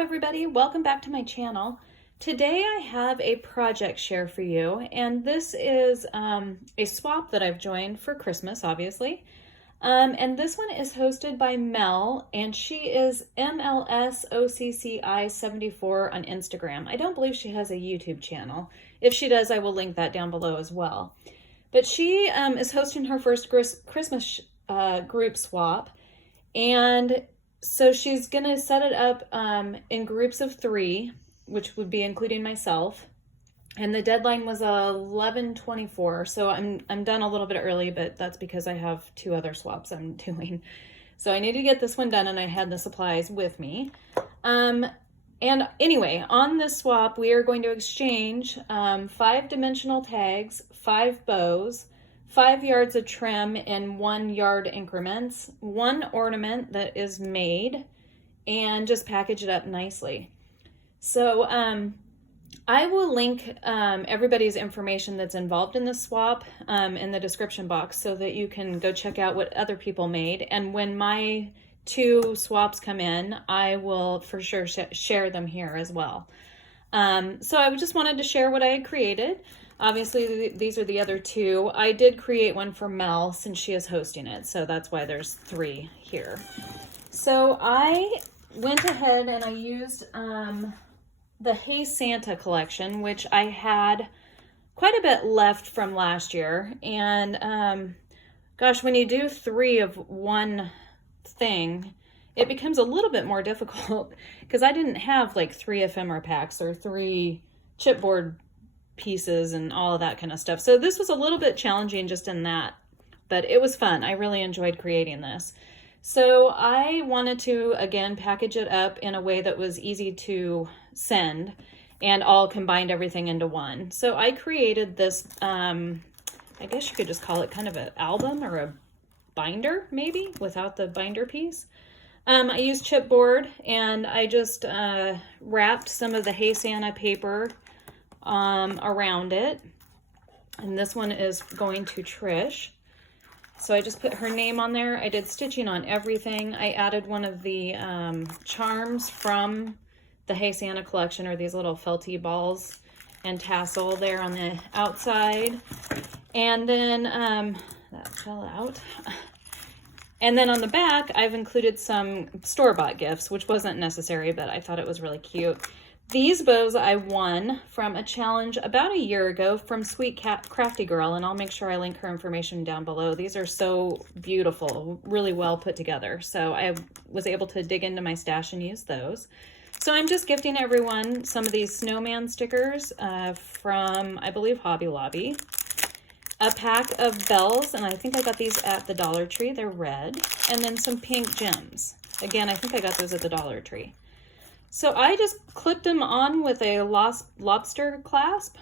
everybody, welcome back to my channel. Today I have a project share for you, and this is a swap that I've joined for Christmas, obviously. And this one is hosted by Mel, and she is MLSOCCI74 on Instagram. I don't believe she has a YouTube channel. If she does, I will link that down below as well. But she is hosting her first Christmas group swap, and so she's gonna set it up in groups of 3, which would be including myself. And the deadline was 11/24, so I'm done a little bit early, but that's because I have 2 other swaps I'm doing. So I need to get this one done, and I had the supplies with me. And anyway, on this swap, we are going to exchange 5-dimensional tags, 5 bows, 5 yards of trim in 1 yard increments, 1 ornament that is made, and just package it up nicely. So I will link everybody's information that's involved in this swap in the description box so that you can go check out what other people made. And when my 2 swaps come in, I will for sure share them here as well. So I just wanted to share what I had created. Obviously, these are the other 2. I did create one for Mel since she is hosting it, so that's why there's 3 here. So I went ahead and I used the Hey Santa collection, which I had quite a bit left from last year. And gosh, when you do 3 of one thing, it becomes a little bit more difficult because I didn't have like 3 ephemera packs or 3 chipboard pieces and all of that kind of stuff. So this was a little bit challenging just in that, but it was fun. I really enjoyed creating this. So I wanted to, again, package it up in a way that was easy to send and all combined everything into one. So I created this, I guess you could just call it kind of an album or a binder, maybe, without the binder piece. I used chipboard, and I just wrapped some of the Hey Santa paper around it. And this one is going to Trish. So I just put her name on there. I did stitching on everything. I added one of the charms from the Hey Santa collection, or these little felty balls and tassel there on the outside. And then that fell out. And then on the back, I've included some store-bought gifts, which wasn't necessary, but I thought it was really cute. These bows I won from a challenge about a year ago from Sweet Crafty Girl, and I'll make sure I link her information down below. These are so beautiful, really well put together. So I was able to dig into my stash and use those. So I'm just gifting everyone some of these snowman stickers from, I believe, Hobby Lobby. A pack of bells, and I think I got these at the Dollar Tree. They're red. And then some pink gems. Again, I think I got those at the Dollar Tree. So I just clipped them on with a lobster clasp,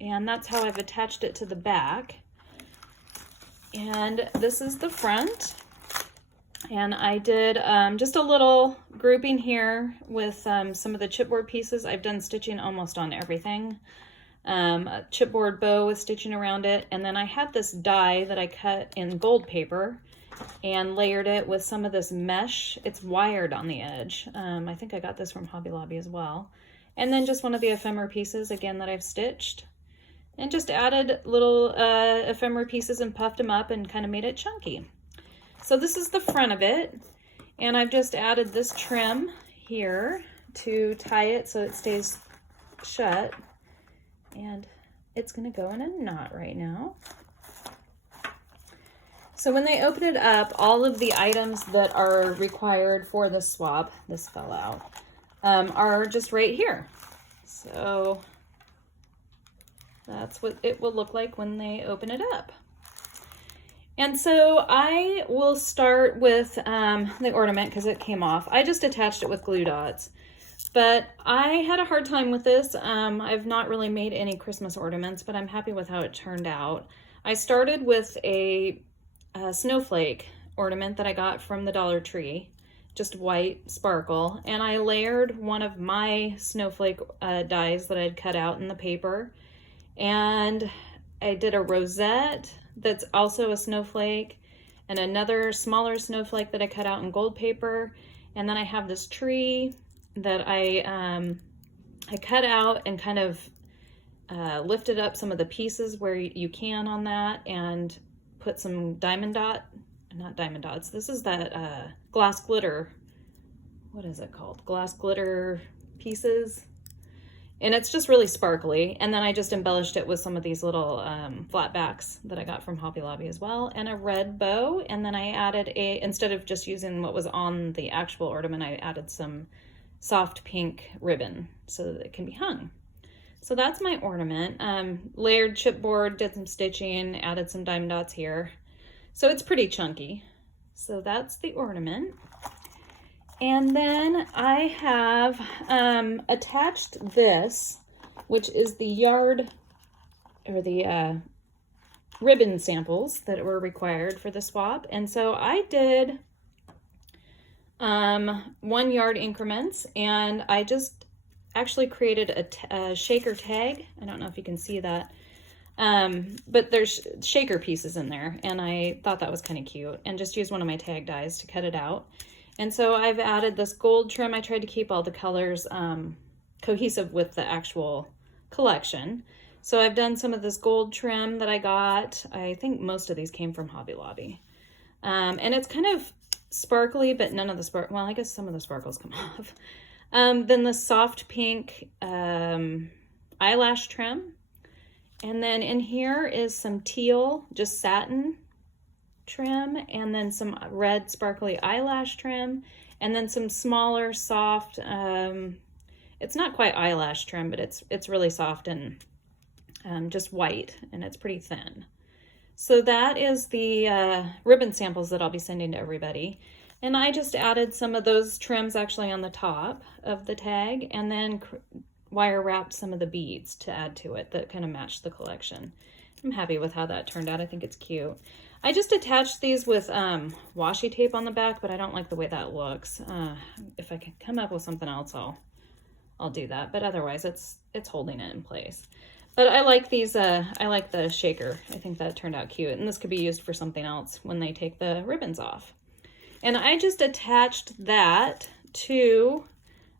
and that's how I've attached it to the back. And this is the front. And I did just a little grouping here with some of the chipboard pieces. I've done stitching almost on everything. A chipboard bow with stitching around it. And then I had this die that I cut in gold paper and layered it with some of this mesh. It's wired on the edge. I think I got this from Hobby Lobby as well. And then just one of the ephemera pieces, again, that I've stitched. And just added little ephemera pieces and puffed them up and kind of made it chunky. So this is the front of it. And I've just added this trim here to tie it so it stays shut. And it's gonna go in a knot right now. So when they open it up, all of the items that are required for the swap, this fell out, are just right here. So that's what it will look like when they open it up. And so I will start with the ornament because it came off. I just attached it with glue dots. But I had a hard time with this. I've not really made any Christmas ornaments, but I'm happy with how it turned out. I started with a snowflake ornament that I got from the Dollar Tree, just white sparkle, and I layered one of my snowflake dies that I'd cut out in the paper, and I did a rosette that's also a snowflake, and another smaller snowflake that I cut out in gold paper, and then I have this tree that I cut out and kind of lifted up some of the pieces where you can on that, and put some not diamond dots. This is that glass glitter. What is it called? Glass glitter pieces. And it's just really sparkly. And then I just embellished it with some of these little flat backs that I got from Hobby Lobby as well, and a red bow. And then I added instead of just using what was on the actual ornament, I added some soft pink ribbon so that it can be hung. So that's my ornament. Layered chipboard, did some stitching, added some diamond dots here. So it's pretty chunky. So that's the ornament. And then I have attached this, which is the yarn, or the ribbon samples that were required for the swap. And so I did 1 yard increments, and I just actually created a shaker tag. I don't know if you can see that. But there's shaker pieces in there, and I thought that was kind of cute, and just used one of my tag dies to cut it out. And so I've added this gold trim. I tried to keep all the colors cohesive with the actual collection. So I've done some of this gold trim that I got. I think most of these came from Hobby Lobby. And it's kind of sparkly, but none of the well, I guess some of the sparkles come off. Then the soft pink eyelash trim. And then in here is some teal, just satin trim, and then some red sparkly eyelash trim, and then some smaller soft, it's not quite eyelash trim, but it's really soft and just white, and it's pretty thin. So that is the ribbon samples that I'll be sending to everybody. And I just added some of those trims actually on the top of the tag, and then wire wrapped some of the beads to add to it that kind of matched the collection. I'm happy with how that turned out. I think it's cute. I just attached these with washi tape on the back, but I don't like the way that looks. If I can come up with something else, I'll do that. But otherwise, it's holding it in place. But I like these. I like the shaker. I think that turned out cute, and this could be used for something else when they take the ribbons off. And I just attached that to.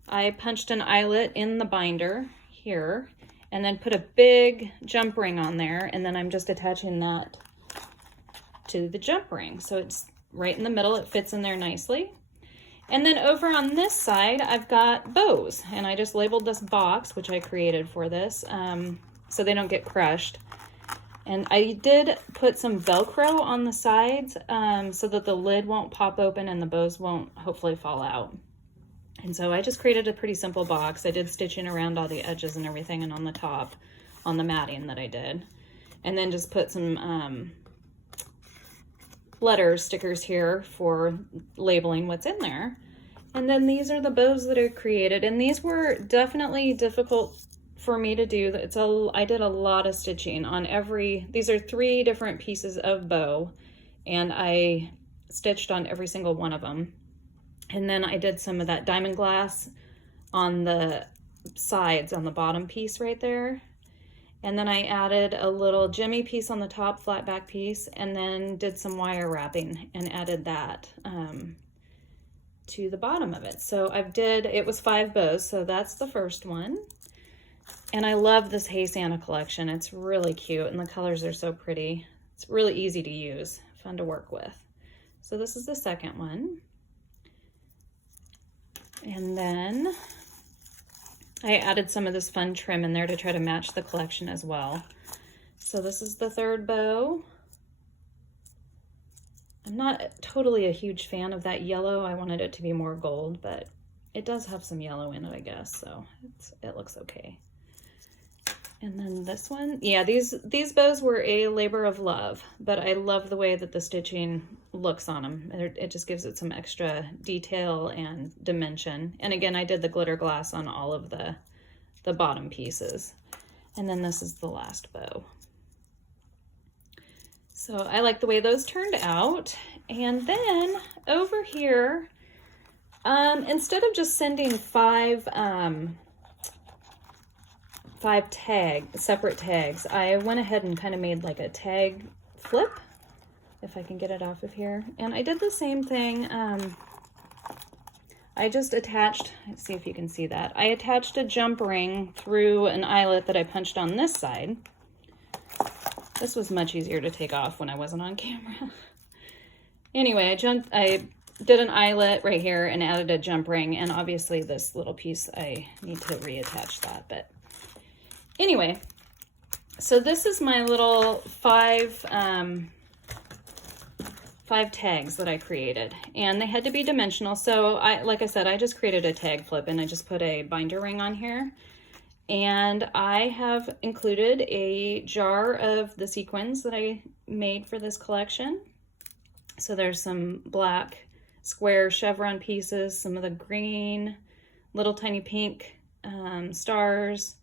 I punched an eyelet in the binder here, and then put a big jump ring on there, and then I'm just attaching that to the jump ring. So it's right in the middle, it fits in there nicely. And then over on this side, I've got bows, and I just labeled this box, which I created for this, so they don't get crushed. And I did put some Velcro on the sides so that the lid won't pop open and the bows won't hopefully fall out. And so I just created a pretty simple box. I did stitching around all the edges and everything, and on the top, on the matting that I did. And then just put some stickers here for labeling what's in there. And then these are the bows that I created, and these were definitely difficult for me to do. I did a lot of stitching on these are 3 different pieces of bow, and I stitched on every single one of them. And then I did some of that diamond glass on the sides, on the bottom piece right there. And then I added a little jimmy piece on the top, flat back piece, and then did some wire wrapping and added that to the bottom of it. So it was 5 bows, so that's the first one. And I love this Hey Santa collection. It's really cute, and the colors are so pretty. It's really easy to use, fun to work with. So this is the second one. And then I added some of this fun trim in there to try to match the collection as well. So this is the third bow. I'm not totally a huge fan of that yellow. I wanted it to be more gold, but it does have some yellow in it, I guess, so it looks okay. And then this one, yeah, these bows were a labor of love, but I love the way that the stitching looks on them. It just gives it some extra detail and dimension. And again, I did the glitter glass on all of the bottom pieces. And then this is the last bow. So I like the way those turned out. And then over here, instead of just sending 5 separate tags, I went ahead and kind of made like a tag flip, if I can get it off of here. And I did the same thing. I just attached, let's see if you can see that. I attached a jump ring through an eyelet that I punched on this side. This was much easier to take off when I wasn't on camera. Anyway, I did an eyelet right here and added a jump ring, and obviously this little piece, I need to reattach that, but anyway, so this is my little five tags that I created, and they had to be dimensional. So like I said, I just created a tag flip and I just put a binder ring on here, and I have included a jar of the sequins that I made for this collection. So there's some black square chevron pieces, some of the green, little tiny pink stars,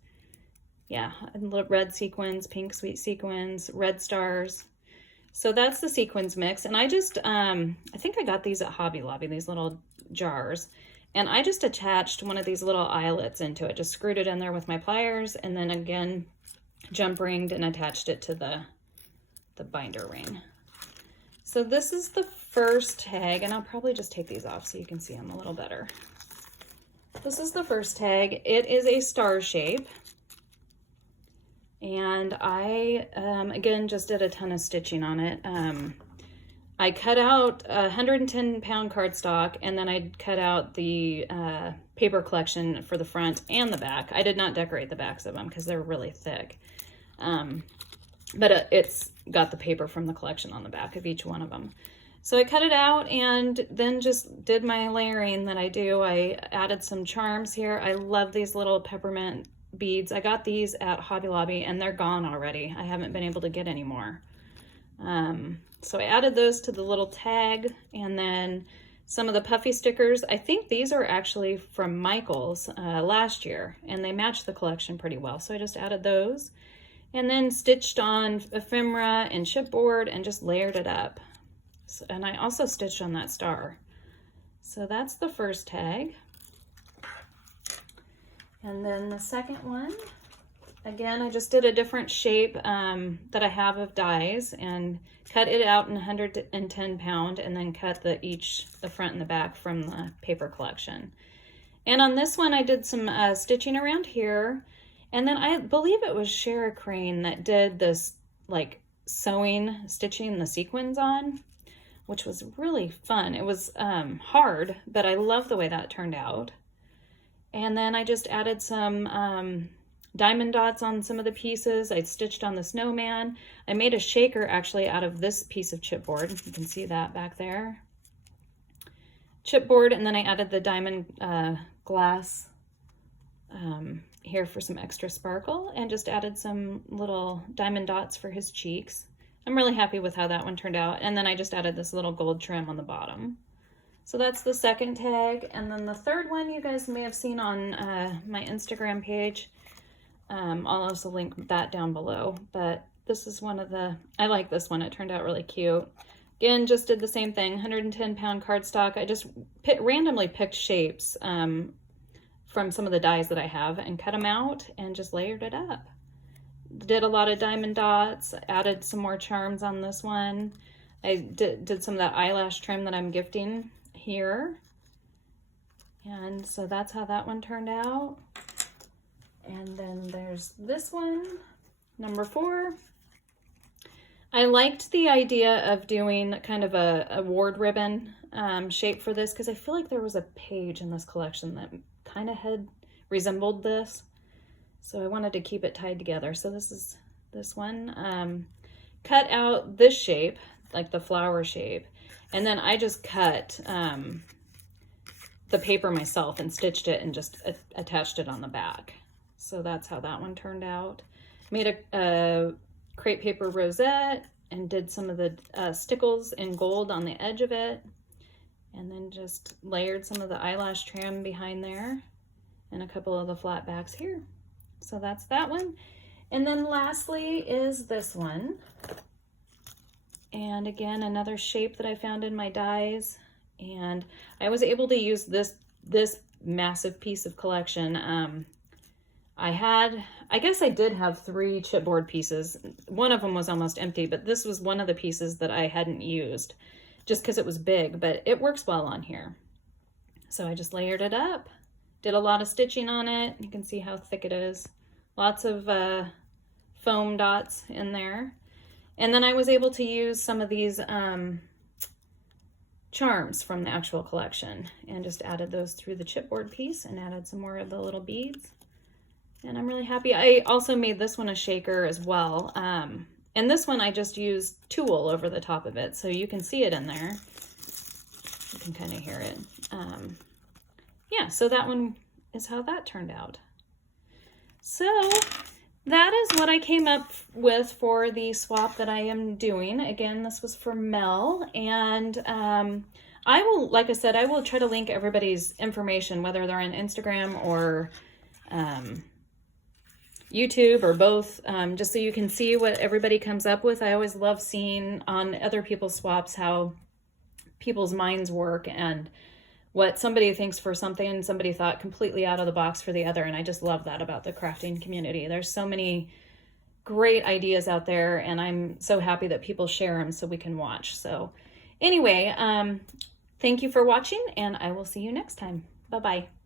yeah, and little red sequins, pink sweet sequins, red stars. So that's the sequins mix. And I just, I think I got these at Hobby Lobby, these little jars. And I just attached one of these little eyelets into it, just screwed it in there with my pliers, and then again, jump ringed and attached it to the binder ring. So this is the first tag, and I'll probably just take these off so you can see them a little better. This is the first tag. It is a star shape. And I, again, just did a ton of stitching on it. I cut out 110-pound cardstock, and then I cut out the paper collection for the front and the back. I did not decorate the backs of them because they're really thick. But it's got the paper from the collection on the back of each one of them. So I cut it out and then just did my layering that I do. I added some charms here. I love these little peppermint beads. I got these at Hobby Lobby and they're gone already. I haven't been able to get any more. So I added those to the little tag, and then some of the puffy stickers. I think these are actually from Michael's last year, and they match the collection pretty well. So I just added those and then stitched on ephemera and chipboard and just layered it up. So, and I also stitched on that star. So that's the first tag. And then the second one, again, I just did a different shape that I have of dies and cut it out in 110 pound, and then cut the front and the back from the paper collection. And on this one, I did some stitching around here. And then I believe it was Shara Crane that did this like stitching the sequins on, which was really fun. It was hard, but I love the way that turned out. And then I just added some diamond dots on some of the pieces. I stitched on the snowman. I made a shaker actually out of this piece of chipboard. You can see that back there. Chipboard, and then I added the diamond glass here for some extra sparkle, and just added some little diamond dots for his cheeks. I'm really happy with how that one turned out. And then I just added this little gold trim on the bottom. So that's the second tag. And then the third one you guys may have seen on my Instagram page. I'll also link that down below. But this is one of the, I like this one. It turned out really cute. Again, just did the same thing, 110-pound cardstock. I just randomly picked shapes from some of the dies that I have and cut them out and just layered it up. Did a lot of diamond dots, added some more charms on this one. I did some of that eyelash trim that I'm gifting here. And so that's how that one turned out. And then there's this one, number 4. I liked the idea of doing kind of a ward ribbon shape for this, because I feel like there was a page in this collection that kind of had resembled this. So I wanted to keep it tied together. So this is this one. Cut out this shape, like the flower shape, and then I just cut the paper myself and stitched it and just attached it on the back. So that's how that one turned out. Made a crepe paper rosette and did some of the stickles in gold on the edge of it, and then just layered some of the eyelash trim behind there and a couple of the flat backs here. So that's that one. And then lastly is this one. And again, another shape that I found in my dies. And I was able to use this massive piece of collection. I guess I did have 3 chipboard pieces. One of them was almost empty, but this was one of the pieces that I hadn't used just because it was big, but it works well on here. So I just layered it up, did a lot of stitching on it. You can see how thick it is. Lots of foam dots in there. And then I was able to use some of these charms from the actual collection and just added those through the chipboard piece and added some more of the little beads. And I'm really happy. I also made this one a shaker as well. And this one I just used tulle over the top of it, so you can see it in there. You can kind of hear it. Yeah, so that one is how that turned out. So that is what I came up with for the swap that I am doing. Again, this was for Mel, and I will, like I said, I will try to link everybody's information, whether they're on Instagram or YouTube or both, just so you can see what everybody comes up with. I always love seeing on other people's swaps how people's minds work and what somebody thinks for something, somebody thought completely out of the box for the other. And I just love that about the crafting community. There's so many great ideas out there, and I'm so happy that people share them so we can watch. So anyway, thank you for watching, and I will see you next time. Bye-bye.